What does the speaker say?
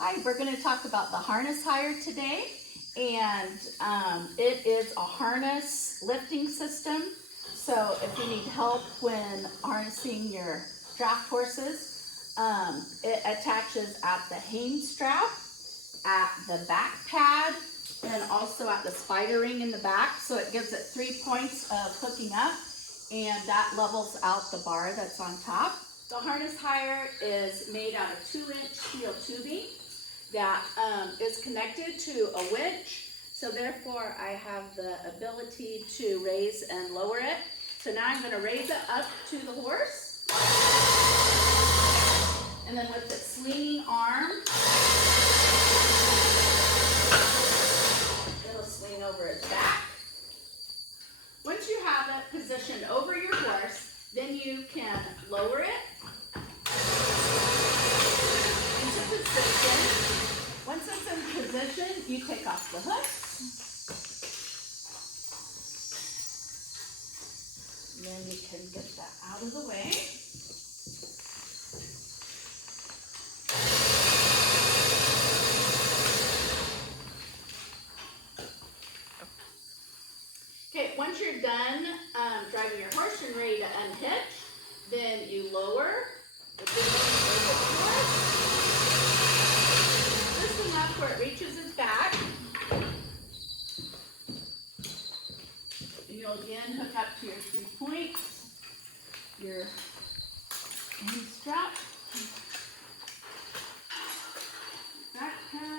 Hi, we're going to talk about the harness hire today, and it is a harness lifting system. So if you need help when harnessing your draft horses, it attaches at the hang strap, at the back pad, and also at the spider ring in the back. So it gives it 3 points of hooking up, and that levels out the bar that's on top. The harness hire is made out of 2-inch steel tubing that is connected to a winch. So therefore I have the ability to raise and lower it. So now I'm going to raise it up to the horse. And then with its swinging arm, it'll swing over its back. Once you have it positioned over your horse, then you can lower it into position. Once it's in position, you take off the hooks. And then you can get that out of the way. Okay, once you're done driving your horse and ready to unhitch, then you lower the horse. Just enough where it reaches his back. You'll again hook up to your 3 points, your hang strap, back pad.